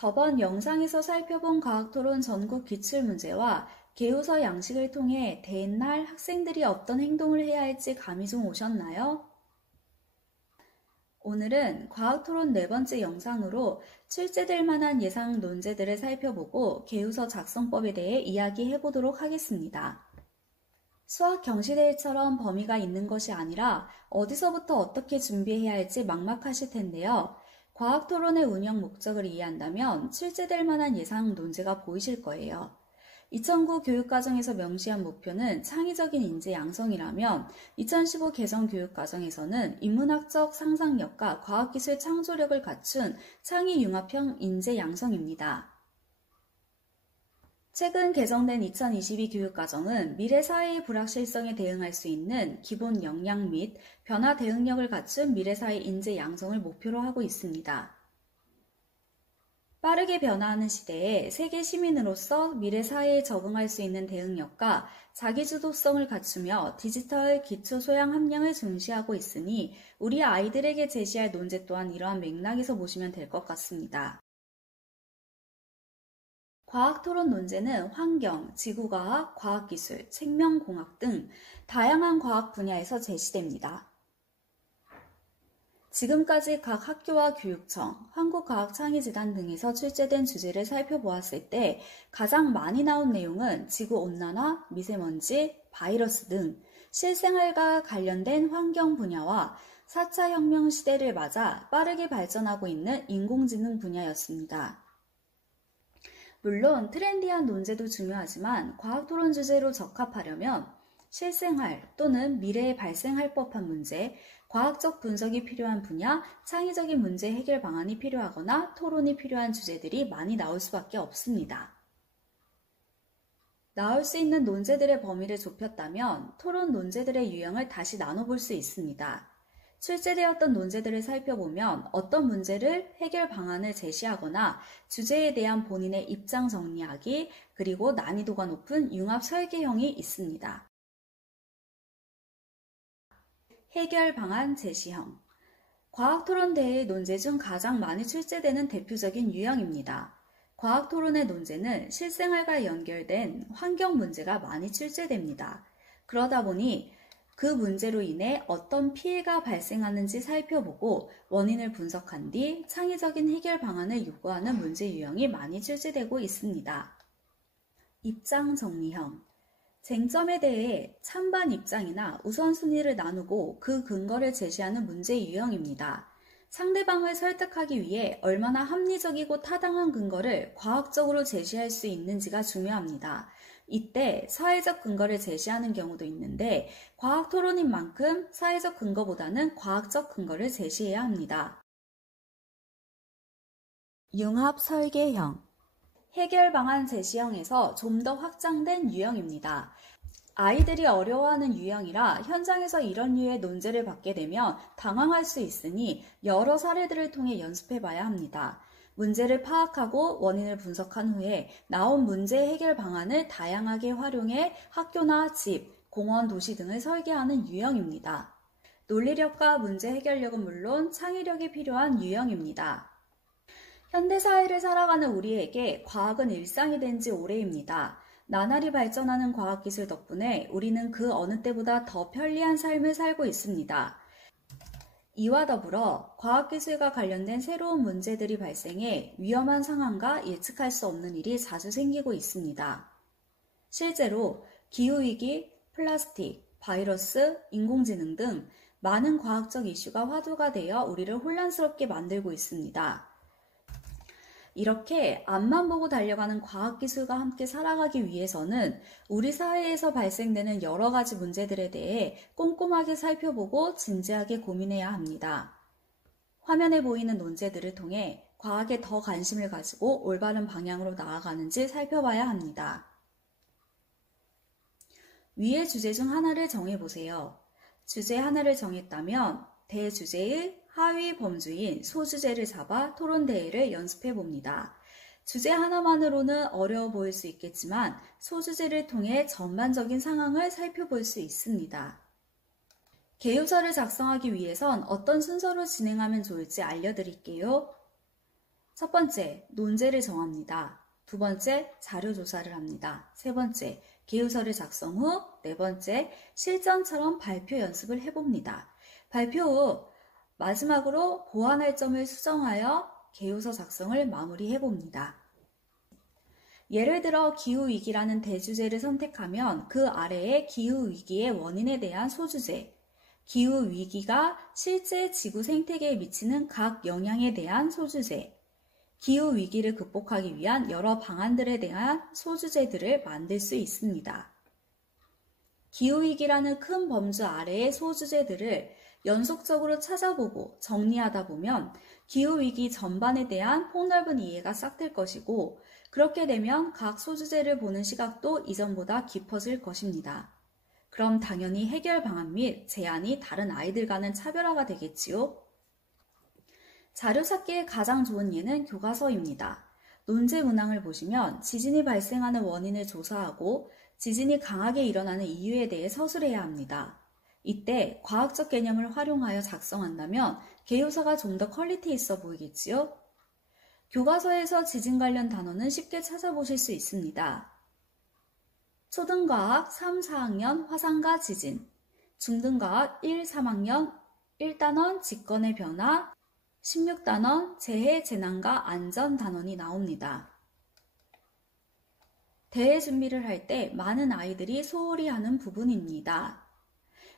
저번 영상에서 살펴본 과학토론 전국 기출문제와 개요서 양식을 통해 대날 학생들이 어떤 행동을 해야 할지 감이 좀 오셨나요? 오늘은 과학토론 네 번째 영상으로 출제될 만한 예상 논제들을 살펴보고 개요서 작성법에 대해 이야기해 보도록 하겠습니다. 수학 경시대회처럼 범위가 있는 것이 아니라 어디서부터 어떻게 준비해야 할지 막막하실 텐데요. 과학토론의 운영 목적을 이해한다면 출제될 만한 예상 논제가 보이실 거예요. 2009 교육과정에서 명시한 목표는 창의적인 인재 양성이라면 2015 개정 교육과정에서는 인문학적 상상력과 과학기술 창조력을 갖춘 창의융합형 인재 양성입니다. 최근 개정된 2022 교육과정은 미래 사회의 불확실성에 대응할 수 있는 기본 역량 및 변화 대응력을 갖춘 미래 사회 인재 양성을 목표로 하고 있습니다. 빠르게 변화하는 시대에 세계 시민으로서 미래 사회에 적응할 수 있는 대응력과 자기주도성을 갖추며 디지털 기초 소양 함량을 중시하고 있으니 우리 아이들에게 제시할 논제 또한 이러한 맥락에서 보시면 될 것 같습니다. 과학토론 논제는 환경, 지구과학, 과학기술, 생명공학 등 다양한 과학 분야에서 제시됩니다. 지금까지 각 학교와 교육청, 한국과학창의재단 등에서 출제된 주제를 살펴보았을 때 가장 많이 나온 내용은 지구온난화, 미세먼지, 바이러스 등 실생활과 관련된 환경 분야와 4차 혁명 시대를 맞아 빠르게 발전하고 있는 인공지능 분야였습니다. 물론 트렌디한 논제도 중요하지만 과학토론 주제로 적합하려면 실생활 또는 미래에 발생할 법한 문제, 과학적 분석이 필요한 분야, 창의적인 문제 해결 방안이 필요하거나 토론이 필요한 주제들이 많이 나올 수밖에 없습니다. 나올 수 있는 논제들의 범위를 좁혔다면 토론 논제들의 유형을 다시 나눠볼 수 있습니다. 출제되었던 논제들을 살펴보면 어떤 문제를 해결 방안을 제시하거나 주제에 대한 본인의 입장 정리하기, 그리고 난이도가 높은 융합 설계형이 있습니다. 해결 방안 제시형. 과학토론대회의 논제 중 가장 많이 출제되는 대표적인 유형입니다. 과학토론의 논제는 실생활과 연결된 환경 문제가 많이 출제됩니다. 그러다 보니 그 문제로 인해 어떤 피해가 발생하는지 살펴보고 원인을 분석한 뒤 창의적인 해결 방안을 요구하는 문제 유형이 많이 출제되고 있습니다. 입장 정리형. 쟁점에 대해 찬반 입장이나 우선순위를 나누고 그 근거를 제시하는 문제 유형입니다. 상대방을 설득하기 위해 얼마나 합리적이고 타당한 근거를 과학적으로 제시할 수 있는지가 중요합니다. 이때 사회적 근거를 제시하는 경우도 있는데 과학 토론인 만큼 사회적 근거보다는 과학적 근거를 제시해야 합니다. 융합 설계형. 해결 방안 제시형에서 좀 더 확장된 유형입니다. 아이들이 어려워하는 유형이라 현장에서 이런 류의 논제를 받게 되면 당황할 수 있으니 여러 사례들을 통해 연습해 봐야 합니다. 문제를 파악하고 원인을 분석한 후에 나온 문제 해결 방안을 다양하게 활용해 학교나 집, 공원, 도시 등을 설계하는 유형입니다. 논리력과 문제 해결력은 물론 창의력이 필요한 유형입니다. 현대사회를 살아가는 우리에게 과학은 일상이 된 지 오래입니다. 나날이 발전하는 과학기술 덕분에 우리는 그 어느 때보다 더 편리한 삶을 살고 있습니다. 이와 더불어 과학기술과 관련된 새로운 문제들이 발생해 위험한 상황과 예측할 수 없는 일이 자주 생기고 있습니다. 실제로 기후위기, 플라스틱, 바이러스, 인공지능 등 많은 과학적 이슈가 화두가 되어 우리를 혼란스럽게 만들고 있습니다. 이렇게 앞만 보고 달려가는 과학기술과 함께 살아가기 위해서는 우리 사회에서 발생되는 여러 가지 문제들에 대해 꼼꼼하게 살펴보고 진지하게 고민해야 합니다. 화면에 보이는 논제들을 통해 과학에 더 관심을 가지고 올바른 방향으로 나아가는지 살펴봐야 합니다. 위의 주제 중 하나를 정해보세요. 주제 하나를 정했다면 대주제의 하위 범주인 소주제를 잡아 토론대회를 연습해 봅니다. 주제 하나만으로는 어려워 보일 수 있겠지만 소주제를 통해 전반적인 상황을 살펴볼 수 있습니다. 개요서를 작성하기 위해선 어떤 순서로 진행하면 좋을지 알려드릴게요. 첫 번째, 논제를 정합니다. 두 번째, 자료 조사를 합니다. 세 번째, 개요서를 작성 후. 네 번째, 실전처럼 발표 연습을 해봅니다. 발표 후 마지막으로 보완할 점을 수정하여 개요서 작성을 마무리해봅니다. 예를 들어 기후위기라는 대주제를 선택하면 그 아래에 기후위기의 원인에 대한 소주제, 기후위기가 실제 지구 생태계에 미치는 각 영향에 대한 소주제, 기후위기를 극복하기 위한 여러 방안들에 대한 소주제들을 만들 수 있습니다. 기후위기라는 큰 범주 아래의 소주제들을 연속적으로 찾아보고 정리하다 보면 기후위기 전반에 대한 폭넓은 이해가 싹 들 것이고, 그렇게 되면 각 소주제를 보는 시각도 이전보다 깊어질 것입니다. 그럼 당연히 해결 방안 및 제안이 다른 아이들과는 차별화가 되겠지요? 자료 찾기에 가장 좋은 예는 교과서입니다. 논제 문항을 보시면 지진이 발생하는 원인을 조사하고 지진이 강하게 일어나는 이유에 대해 서술해야 합니다. 이때 과학적 개념을 활용하여 작성한다면 개요서가 좀 더 퀄리티 있어 보이겠지요? 교과서에서 지진 관련 단어는 쉽게 찾아보실 수 있습니다. 초등과학 3, 4학년 화산과 지진, 중등과학 1, 3학년 1단원 직권의 변화, 16단원 재해, 재난과 안전 단원이 나옵니다. 대회 준비를 할 때 많은 아이들이 소홀히 하는 부분입니다.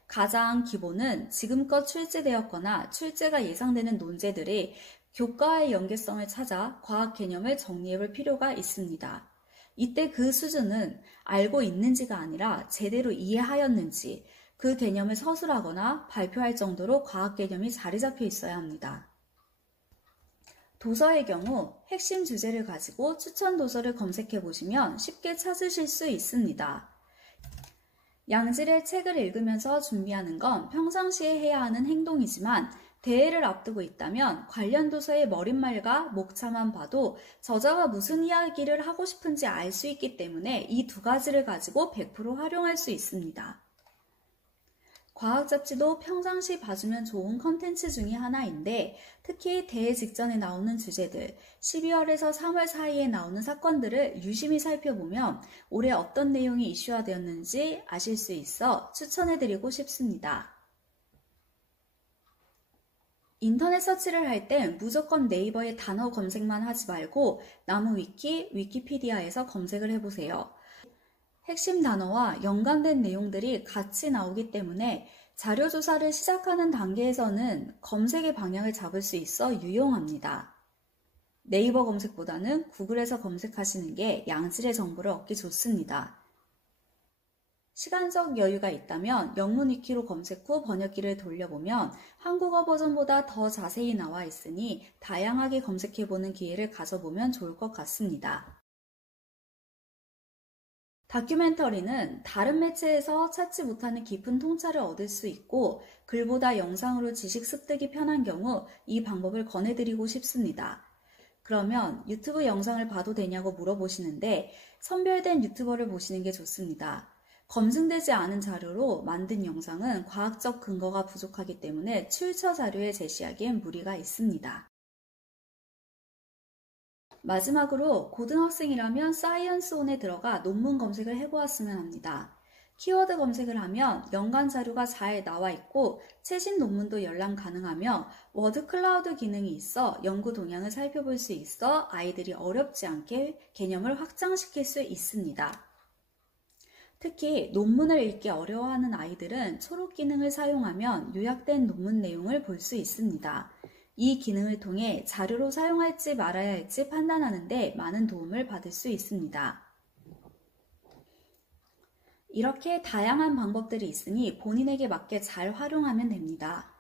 가장 기본은 지금껏 출제되었거나 출제가 예상되는 논제들이 교과의 연계성을 찾아 과학 개념을 정리해 볼 필요가 있습니다. 이때 그 수준은 알고 있는지가 아니라 제대로 이해하였는지 그 개념을 서술하거나 발표할 정도로 과학 개념이 자리 잡혀 있어야 합니다. 도서의 경우 핵심 주제를 가지고 추천 도서를 검색해 보시면 쉽게 찾으실 수 있습니다. 양질의 책을 읽으면서 준비하는 건 평상시에 해야 하는 행동이지만 대회를 앞두고 있다면 관련 도서의 머릿말과 목차만 봐도 저자가 무슨 이야기를 하고 싶은지 알 수 있기 때문에 이 두 가지를 가지고 100% 활용할 수 있습니다. 과학 잡지도 평상시 봐주면 좋은 컨텐츠 중에 하나인데 특히 대회 직전에 나오는 주제들, 12월에서 3월 사이에 나오는 사건들을 유심히 살펴보면 올해 어떤 내용이 이슈화되었는지 아실 수 있어 추천해드리고 싶습니다. 인터넷 서치를 할 땐 무조건 네이버에 단어 검색만 하지 말고 나무위키, 위키피디아에서 검색을 해보세요. 핵심 단어와 연관된 내용들이 같이 나오기 때문에 자료 조사를 시작하는 단계에서는 검색의 방향을 잡을 수 있어 유용합니다. 네이버 검색보다는 구글에서 검색하시는 게 양질의 정보를 얻기 좋습니다. 시간적 여유가 있다면 영문 위키로 검색 후 번역기를 돌려보면 한국어 버전보다 더 자세히 나와 있으니 다양하게 검색해보는 기회를 가져보면 좋을 것 같습니다. 다큐멘터리는 다른 매체에서 찾지 못하는 깊은 통찰을 얻을 수 있고 글보다 영상으로 지식 습득이 편한 경우 이 방법을 권해드리고 싶습니다. 그러면 유튜브 영상을 봐도 되냐고 물어보시는데 선별된 유튜버를 보시는 게 좋습니다. 검증되지 않은 자료로 만든 영상은 과학적 근거가 부족하기 때문에 출처 자료에 제시하기엔 무리가 있습니다. 마지막으로 고등학생이라면 사이언스온에 들어가 논문 검색을 해보았으면 합니다. 키워드 검색을 하면 연관 자료가 잘 나와 있고 최신 논문도 열람 가능하며 워드 클라우드 기능이 있어 연구 동향을 살펴볼 수 있어 아이들이 어렵지 않게 개념을 확장시킬 수 있습니다. 특히 논문을 읽기 어려워하는 아이들은 초록 기능을 사용하면 요약된 논문 내용을 볼 수 있습니다. 이 기능을 통해 자료로 사용할지 말아야 할지 판단하는 데 많은 도움을 받을 수 있습니다. 이렇게 다양한 방법들이 있으니 본인에게 맞게 잘 활용하면 됩니다.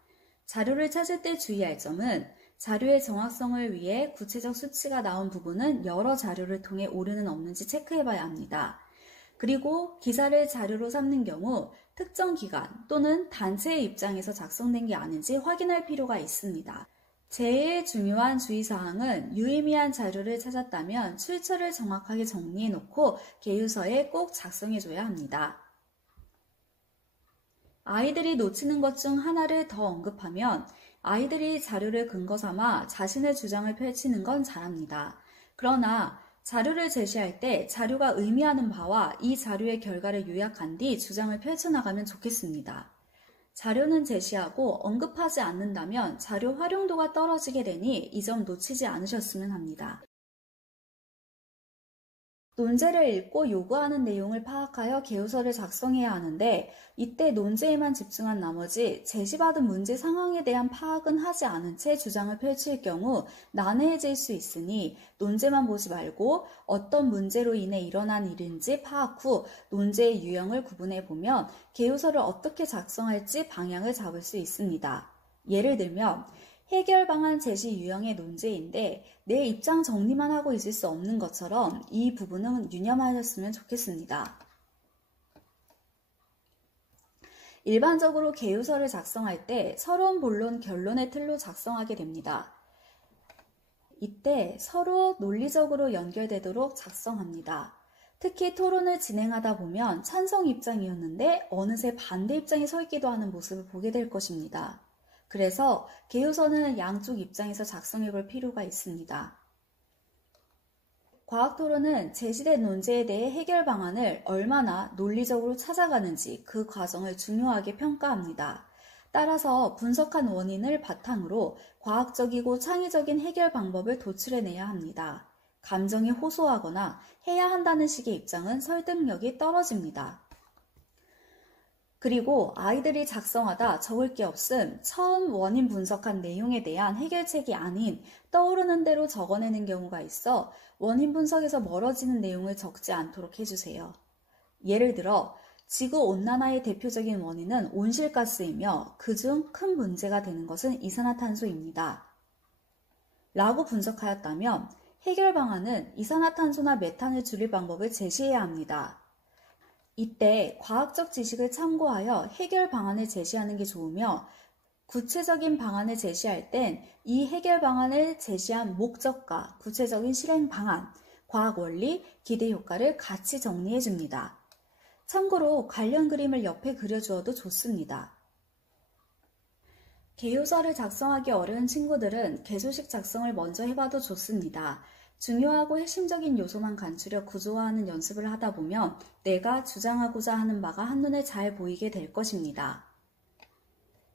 자료를 찾을 때 주의할 점은 자료의 정확성을 위해 구체적 수치가 나온 부분은 여러 자료를 통해 오류는 없는지 체크해봐야 합니다. 그리고 기사를 자료로 삼는 경우 특정 기관 또는 단체의 입장에서 작성된 게 아닌지 확인할 필요가 있습니다. 제일 중요한 주의사항은 유의미한 자료를 찾았다면 출처를 정확하게 정리해놓고 개요서에 꼭 작성해줘야 합니다. 아이들이 놓치는 것 중 하나를 더 언급하면 아이들이 자료를 근거 삼아 자신의 주장을 펼치는 건 잘합니다. 그러나 자료를 제시할 때 자료가 의미하는 바와 이 자료의 결과를 요약한 뒤 주장을 펼쳐나가면 좋겠습니다. 자료는 제시하고 언급하지 않는다면 자료 활용도가 떨어지게 되니 이 점 놓치지 않으셨으면 합니다. 논제를 읽고 요구하는 내용을 파악하여 개요서를 작성해야 하는데 이때 논제에만 집중한 나머지 제시받은 문제 상황에 대한 파악은 하지 않은 채 주장을 펼칠 경우 난해해질 수 있으니 논제만 보지 말고 어떤 문제로 인해 일어난 일인지 파악 후 논제의 유형을 구분해 보면 개요서를 어떻게 작성할지 방향을 잡을 수 있습니다. 예를 들면 해결 방안 제시 유형의 논제인데 내 입장 정리만 하고 있을 수 없는 것처럼 이 부분은 유념하셨으면 좋겠습니다. 일반적으로 개요서를 작성할 때 서론, 본론, 결론의 틀로 작성하게 됩니다. 이때 서로 논리적으로 연결되도록 작성합니다. 특히 토론을 진행하다 보면 찬성 입장이었는데 어느새 반대 입장에 서 있기도 하는 모습을 보게 될 것입니다. 그래서 개요서는 양쪽 입장에서 작성해 볼 필요가 있습니다. 과학토론은 제시된 논제에 대해 해결 방안을 얼마나 논리적으로 찾아가는지 그 과정을 중요하게 평가합니다. 따라서 분석한 원인을 바탕으로 과학적이고 창의적인 해결 방법을 도출해내야 합니다. 감정에 호소하거나 해야 한다는 식의 입장은 설득력이 떨어집니다. 그리고 아이들이 작성하다 적을 게 없음 처음 원인 분석한 내용에 대한 해결책이 아닌 떠오르는 대로 적어내는 경우가 있어 원인 분석에서 멀어지는 내용을 적지 않도록 해주세요. 예를 들어 지구온난화의 대표적인 원인은 온실가스이며 그중 큰 문제가 되는 것은 이산화탄소입니다. 라고 분석하였다면 해결 방안은 이산화탄소나 메탄을 줄일 방법을 제시해야 합니다. 이때 과학적 지식을 참고하여 해결 방안을 제시하는 게 좋으며 구체적인 방안을 제시할 땐 이 해결 방안을 제시한 목적과 구체적인 실행 방안, 과학 원리, 기대 효과를 같이 정리해 줍니다. 참고로 관련 그림을 옆에 그려주어도 좋습니다. 개요서를 작성하기 어려운 친구들은 개소식 작성을 먼저 해봐도 좋습니다. 중요하고 핵심적인 요소만 간추려 구조화하는 연습을 하다 보면 내가 주장하고자 하는 바가 한눈에 잘 보이게 될 것입니다.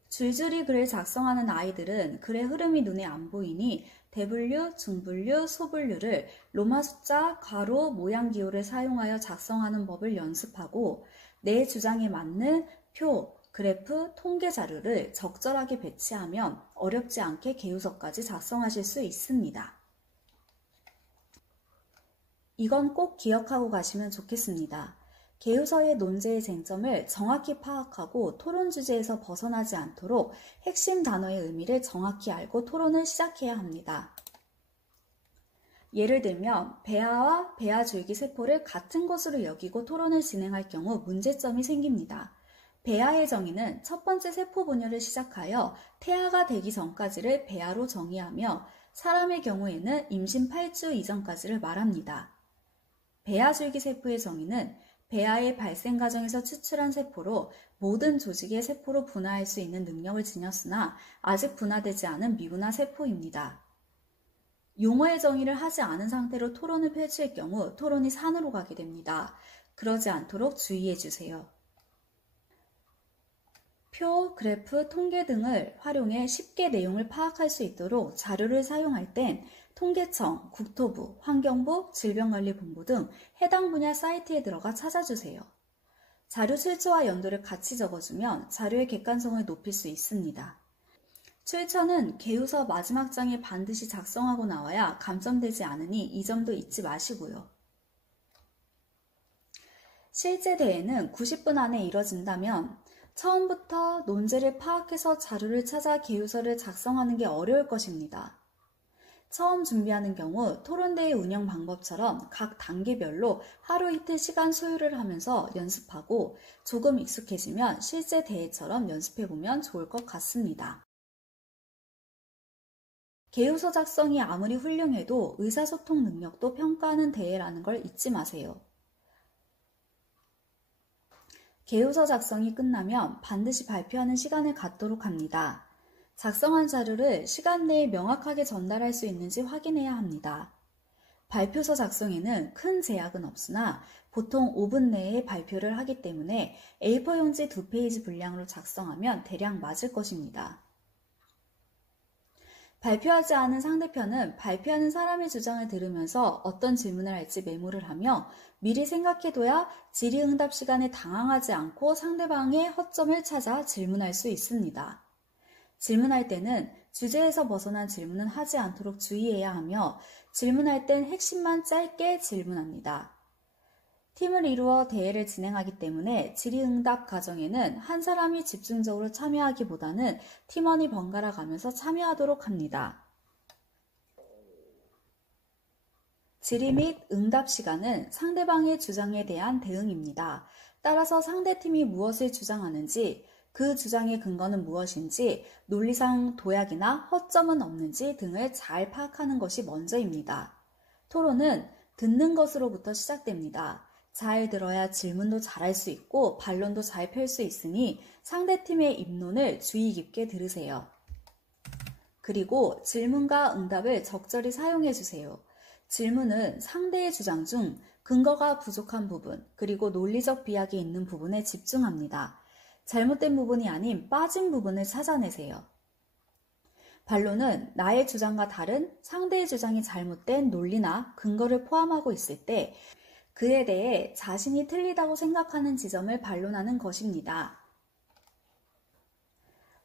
줄줄이 글을 작성하는 아이들은 글의 흐름이 눈에 안 보이니 대분류, 중분류, 소분류를 로마 숫자, 괄호, 모양 기호를 사용하여 작성하는 법을 연습하고 내 주장에 맞는 표, 그래프, 통계 자료를 적절하게 배치하면 어렵지 않게 개요서까지 작성하실 수 있습니다. 이건 꼭 기억하고 가시면 좋겠습니다. 개요서의 논제의 쟁점을 정확히 파악하고 토론 주제에서 벗어나지 않도록 핵심 단어의 의미를 정확히 알고 토론을 시작해야 합니다. 예를 들면 배아와 배아 줄기세포를 같은 것으로 여기고 토론을 진행할 경우 문제점이 생깁니다. 배아의 정의는 첫 번째 세포 분열을 시작하여 태아가 되기 전까지를 배아로 정의하며 사람의 경우에는 임신 8주 이전까지를 말합니다. 배아 줄기세포의 정의는 배아의 발생 과정에서 추출한 세포로 모든 조직의 세포로 분화할 수 있는 능력을 지녔으나 아직 분화되지 않은 미분화 세포입니다. 용어의 정의를 하지 않은 상태로 토론을 펼칠 경우 토론이 산으로 가게 됩니다. 그러지 않도록 주의해 주세요. 표, 그래프, 통계 등을 활용해 쉽게 내용을 파악할 수 있도록 자료를 사용할 땐 통계청, 국토부, 환경부, 질병관리본부 등 해당 분야 사이트에 들어가 찾아주세요. 자료 출처와 연도를 같이 적어주면 자료의 객관성을 높일 수 있습니다. 출처는 개요서 마지막 장에 반드시 작성하고 나와야 감점되지 않으니 이 점도 잊지 마시고요. 실제 대회는 90분 안에 이뤄진다면 처음부터 논제를 파악해서 자료를 찾아 개요서를 작성하는 게 어려울 것입니다. 처음 준비하는 경우 토론대회 운영 방법처럼 각 단계별로 하루 이틀 시간 소요를 하면서 연습하고 조금 익숙해지면 실제 대회처럼 연습해보면 좋을 것 같습니다. 개요서 작성이 아무리 훌륭해도 의사소통 능력도 평가하는 대회라는 걸 잊지 마세요. 개요서 작성이 끝나면 반드시 발표하는 시간을 갖도록 합니다. 작성한 자료를 시간 내에 명확하게 전달할 수 있는지 확인해야 합니다. 발표서 작성에는 큰 제약은 없으나 보통 5분 내에 발표를 하기 때문에 A4 용지 2페이지 분량으로 작성하면 대략 맞을 것입니다. 발표하지 않은 상대편은 발표하는 사람의 주장을 들으면서 어떤 질문을 할지 메모를 하며 미리 생각해둬야 질의응답 시간에 당황하지 않고 상대방의 허점을 찾아 질문할 수 있습니다. 질문할 때는 주제에서 벗어난 질문은 하지 않도록 주의해야 하며 질문할 땐 핵심만 짧게 질문합니다. 팀을 이루어 대회를 진행하기 때문에 질의응답 과정에는 한 사람이 집중적으로 참여하기보다는 팀원이 번갈아 가면서 참여하도록 합니다. 질의 및 응답 시간은 상대방의 주장에 대한 대응입니다. 따라서 상대팀이 무엇을 주장하는지, 그 주장의 근거는 무엇인지, 논리상 도약이나 허점은 없는지 등을 잘 파악하는 것이 먼저입니다. 토론은 듣는 것으로부터 시작됩니다. 잘 들어야 질문도 잘할 수 있고 반론도 잘 펼 수 있으니 상대팀의 입론을 주의 깊게 들으세요. 그리고 질문과 응답을 적절히 사용해 주세요. 질문은 상대의 주장 중 근거가 부족한 부분, 그리고 논리적 비약이 있는 부분에 집중합니다. 잘못된 부분이 아닌 빠진 부분을 찾아내세요. 반론은 나의 주장과 다른 상대의 주장이 잘못된 논리나 근거를 포함하고 있을 때 그에 대해 자신이 틀리다고 생각하는 지점을 반론하는 것입니다.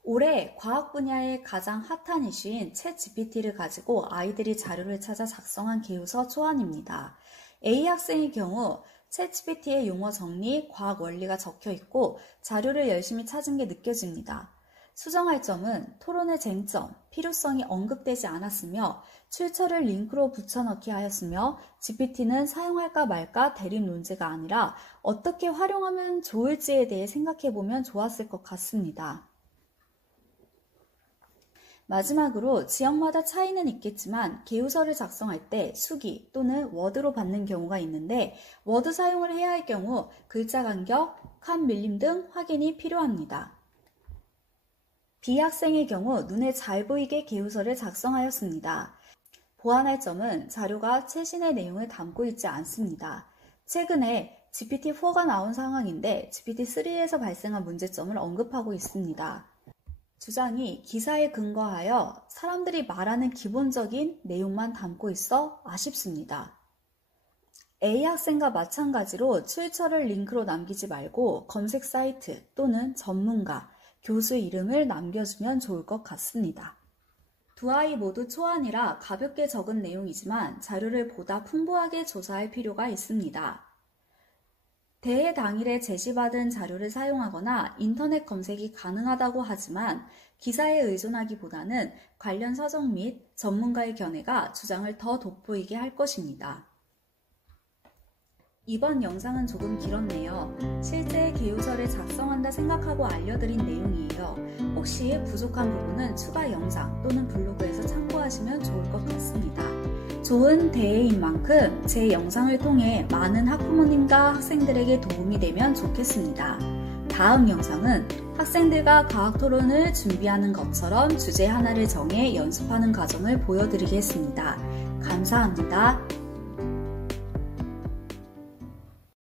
올해 과학 분야의 가장 핫한 이슈인 챗GPT를 가지고 아이들이 자료를 찾아 작성한 개요서 초안입니다. A 학생의 경우 챗GPT의 용어 정리, 과학 원리가 적혀 있고 자료를 열심히 찾은 게 느껴집니다. 수정할 점은 토론의 쟁점, 필요성이 언급되지 않았으며 출처를 링크로 붙여넣기 하였으며 GPT는 사용할까 말까 대립 논제가 아니라 어떻게 활용하면 좋을지에 대해 생각해보면 좋았을 것 같습니다. 마지막으로 지역마다 차이는 있겠지만 개요서를 작성할 때 수기 또는 워드로 받는 경우가 있는데 워드 사용을 해야 할 경우 글자 간격, 칸 밀림 등 확인이 필요합니다. B 학생의 경우 눈에 잘 보이게 개요서를 작성하였습니다. 보완할 점은 자료가 최신의 내용을 담고 있지 않습니다. 최근에 GPT-4가 나온 상황인데 GPT-3에서 발생한 문제점을 언급하고 있습니다. 주장이 기사에 근거하여 사람들이 말하는 기본적인 내용만 담고 있어 아쉽습니다. A 학생과 마찬가지로 출처를 링크로 남기지 말고 검색 사이트 또는 전문가, 교수 이름을 남겨주면 좋을 것 같습니다. 두 아이 모두 초안이라 가볍게 적은 내용이지만 자료를 보다 풍부하게 조사할 필요가 있습니다. 대회 당일에 제시받은 자료를 사용하거나 인터넷 검색이 가능하다고 하지만 기사에 의존하기보다는 관련 서적 및 전문가의 견해가 주장을 더 돋보이게 할 것입니다. 이번 영상은 조금 길었네요. 실제 개요서를 작성한다 생각하고 알려드린 내용이에요. 혹시 부족한 부분은 추가 영상 또는 블로그에서 참고하시면 좋을 것 같습니다. 좋은 대회인 만큼 제 영상을 통해 많은 학부모님과 학생들에게 도움이 되면 좋겠습니다. 다음 영상은 학생들과 과학 토론을 준비하는 것처럼 주제 하나를 정해 연습하는 과정을 보여드리겠습니다. 감사합니다.